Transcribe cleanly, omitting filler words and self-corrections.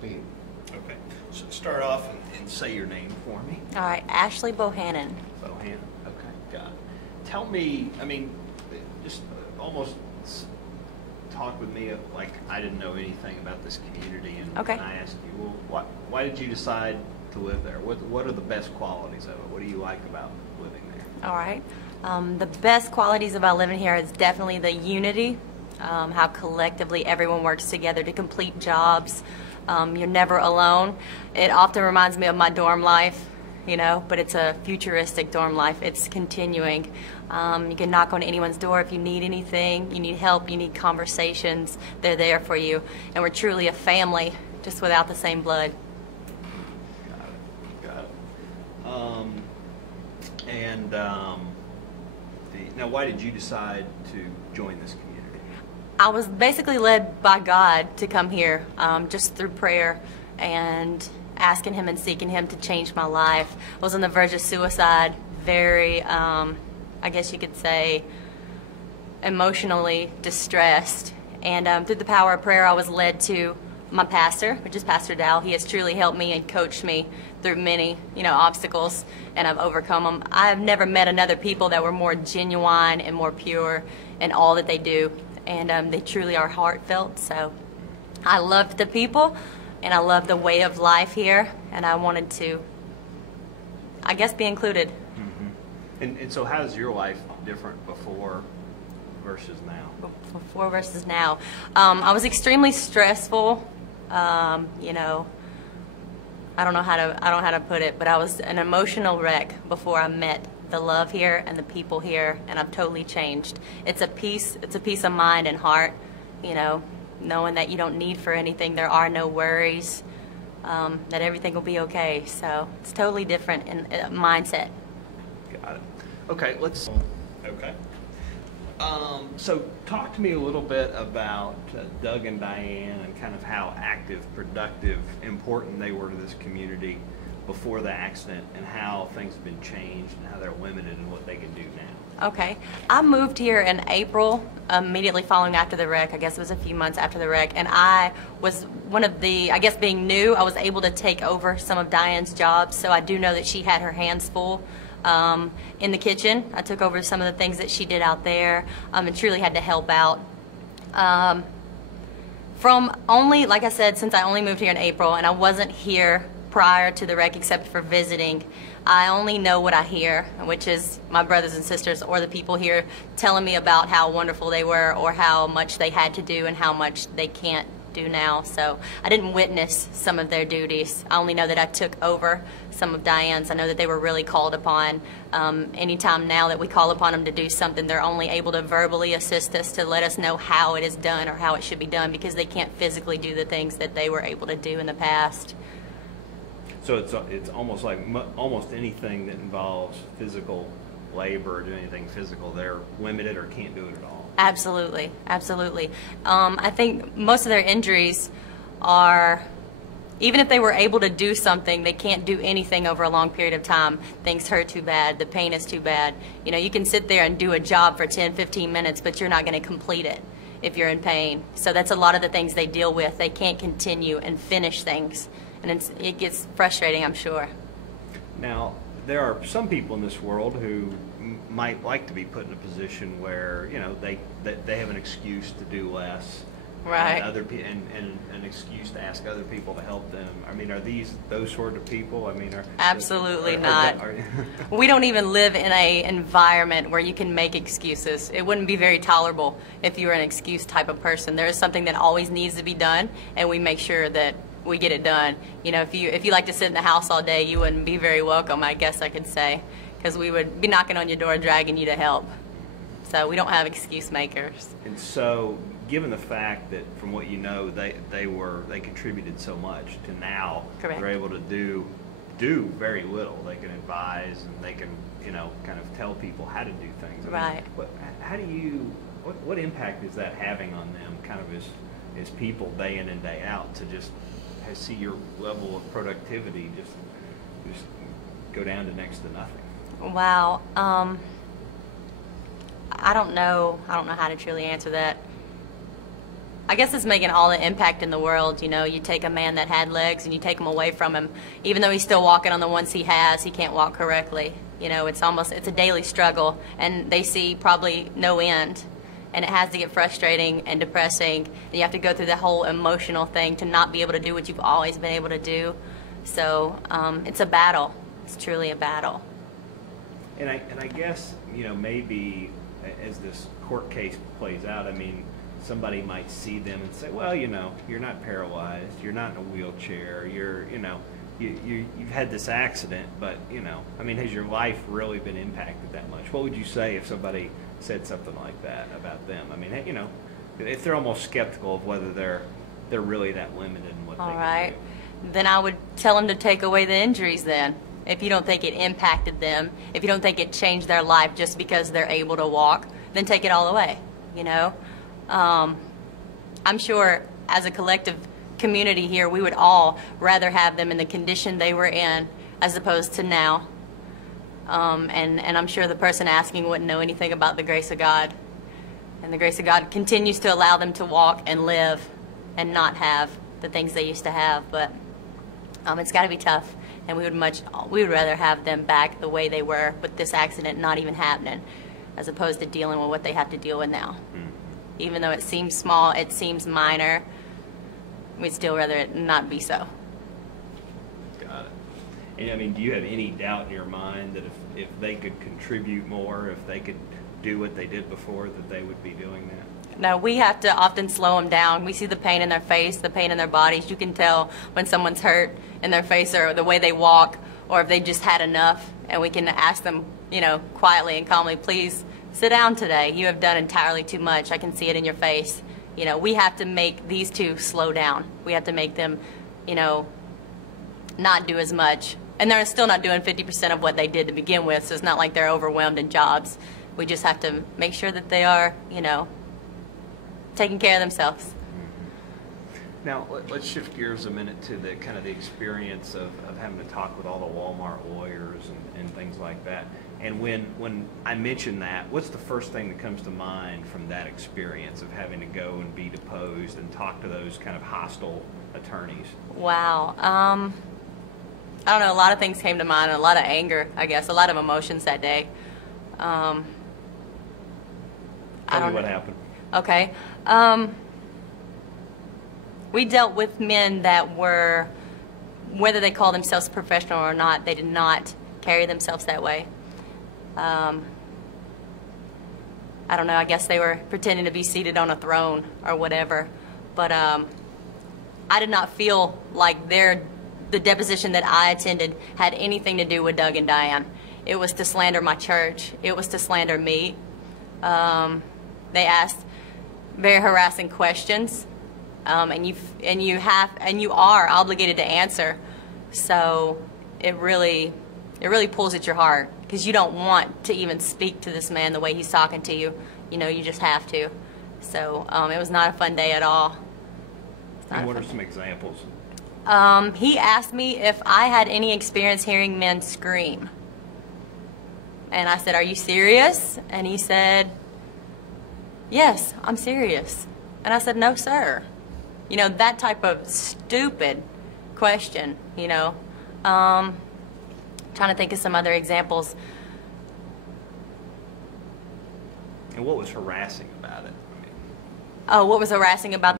speed. Okay. So start off and say your name for me. All right, Ashly Bohanan. Bohanan. Okay, got it. Tell me, I mean, just almost talk with me like I didn't know anything about this community, and Okay. I asked you, well, why did you decide to live there? What are the best qualities of it? What do you like about living there? All right. The best qualities about living here is definitely the unity, how collectively everyone works together to complete jobs. You're never alone. It often reminds me of my dorm life, you know, but it's a futuristic dorm life. It's continuing. You can knock on anyone's door if you need anything, you need help, you need conversations. They're there for you. And we're truly a family, just without the same blood. Got it. Now, why did you decide to join this community? I was basically led by God to come here, just through prayer and asking Him and seeking Him to change my life. I was on the verge of suicide, very, I guess you could say, emotionally distressed. And through the power of prayer, I was led to my pastor, which is Pastor Dow. He has truly helped me and coached me through many, obstacles, and I've overcome them. I've never met another people that were more genuine and more pure in all that they do, and they truly are heartfelt. So I love the people, and I love the way of life here, and I wanted to, I guess, be included. Mm-hmm. And so how is your life different before versus now? Before versus now. I was extremely stressful. I don't know how to put it, but I was an emotional wreck before I met the love here and the people here, and I've totally changed. It's a peace of mind and heart, knowing that you don't need for anything, there are no worries, that everything will be okay. So it's totally different in mindset. Got it. Okay, okay. So talk to me a little bit about Doug and Diane and kind of how active, productive, important they were to this community before the accident, and how things have been changed and how they're limited in what they can do now. Okay. I moved here in April, immediately following after the wreck. I guess it was a few months after the wreck. And I was one of the, I guess being new, I was able to take over some of Diane's jobs. So I do know that she had her hands full. In the kitchen, I took over some of the things that she did out there, and truly had to help out. Like I said, since I only moved here in April and I wasn't here prior to the wreck except for visiting, I only know what I hear, which is my brothers and sisters or the people here telling me about how wonderful they were or how much they had to do and how much they can't do now. So I didn't witness some of their duties. I only know that I took over some of Diane's. I know that they were really called upon. Anytime now that we call upon them to do something, they're only able to verbally assist us to let us know how it is done or how it should be done, because they can't physically do the things that they were able to do in the past. So it's almost like almost anything that involves physical labor or doing anything physical, they're limited or can't do it at all. Absolutely, absolutely. I think most of their injuries are, even if they were able to do something, they can't do anything over a long period of time. Things hurt too bad, the pain is too bad. You can sit there and do a job for 10, 15 minutes, but you're not going to complete it if you're in pain. So that's a lot of the things they deal with. They can't continue and finish things, and it gets frustrating, I'm sure. Now, there are some people in this world who might like to be put in a position where they have an excuse to do less, right? And an excuse to ask other people to help them. I mean, are those sort of people? I mean, absolutely not. We don't even live in an environment where you can make excuses. It wouldn't be very tolerable if you were an excuse type of person. There is something that always needs to be done, and we make sure that we get it done. If you like to sit in the house all day, you wouldn't be very welcome, I guess I could say, because we would be knocking on your door dragging you to help. So we don't have excuse makers. And so, given the fact that, from what you know, they contributed so much to now, correct, they're able to do very little. They can advise and they can kind of tell people how to do things. Right. What impact is that having on them, kind of as people day in and day out, to just see your level of productivity just go down to next to nothing? Wow. I don't know how to truly answer that. I guess it's making all the impact in the world. You know, you take a man that had legs and you take them away from him. Even though he's still walking on the ones he has, he can't walk correctly. You know, it's a daily struggle, and they see probably no end. And it has to get frustrating and depressing. And you have to go through the whole emotional thing to not be able to do what you've always been able to do. So it's a battle. It's truly a battle. And I guess, you know, maybe as this court case plays out, I mean, somebody might see them and say, well, you know, you're not paralyzed, you're not in a wheelchair, you know, you've had this accident, but, you know, I mean, has your life really been impacted that much? What would you say if somebody said something like that about them? I mean, you know, if they're almost skeptical of whether they're really that limited in what they can do. Then I would tell them to take away the injuries then. If you don't think it impacted them, if you don't think it changed their life just because they're able to walk, then take it all away, you know? I'm sure as a collective community here, we would all rather have them in the condition they were in as opposed to now. And I'm sure the person asking wouldn't know anything about the grace of God. And the grace of God continues to allow them to walk and live and not have the things they used to have. But it's got to be tough. And we would rather have them back the way they were with this accident not even happening, as opposed to dealing with what they have to deal with now. Even though it seems small, it seems minor, we'd still rather it not be so. Got it. And I mean, do you have any doubt in your mind that if they could contribute more, if they could do what they did before, that they would be doing that? No, we have to often slow them down. We see the pain in their face, the pain in their bodies. You can tell when someone's hurt in their face or the way they walk, or if they just had enough. And we can ask them, you know, quietly and calmly, please sit down today. You have done entirely too much. I can see it in your face. You know, we have to make these two slow down. We have to make them, you know, not do as much. And they're still not doing 50% of what they did to begin with, so it's not like they're overwhelmed in jobs. We just have to make sure that they are, you know, taking care of themselves. Now, let's shift gears a minute to the kind of the experience of having to talk with all the Walmart lawyers and things like that. And when I mention that, what's the first thing that comes to mind from that experience of having to go and be deposed and talk to those kind of hostile attorneys? Wow. I don't know, a lot of things came to mind, a lot of anger, I guess, a lot of emotions that day. Tell me what happened. Okay. We dealt with men that were, whether they call themselves professional or not, they did not carry themselves that way. I don't know, I guess they were pretending to be seated on a throne or whatever. But I did not feel like the deposition that I attended had anything to do with Doug and Diane. It was to slander my church. It was to slander me. They asked very harassing questions, and you are obligated to answer. So it really pulls at your heart because you don't want to even speak to this man the way he's talking to you. You know, you just have to. So it was not a fun day at all. And what are some examples? He asked me if I had any experience hearing men scream. And I said, "Are you serious?" And he said, "Yes, I'm serious." And I said, "No, sir." You know, that type of stupid question, you know. Trying to think of some other examples. And what was harassing about it? Oh, what was harassing about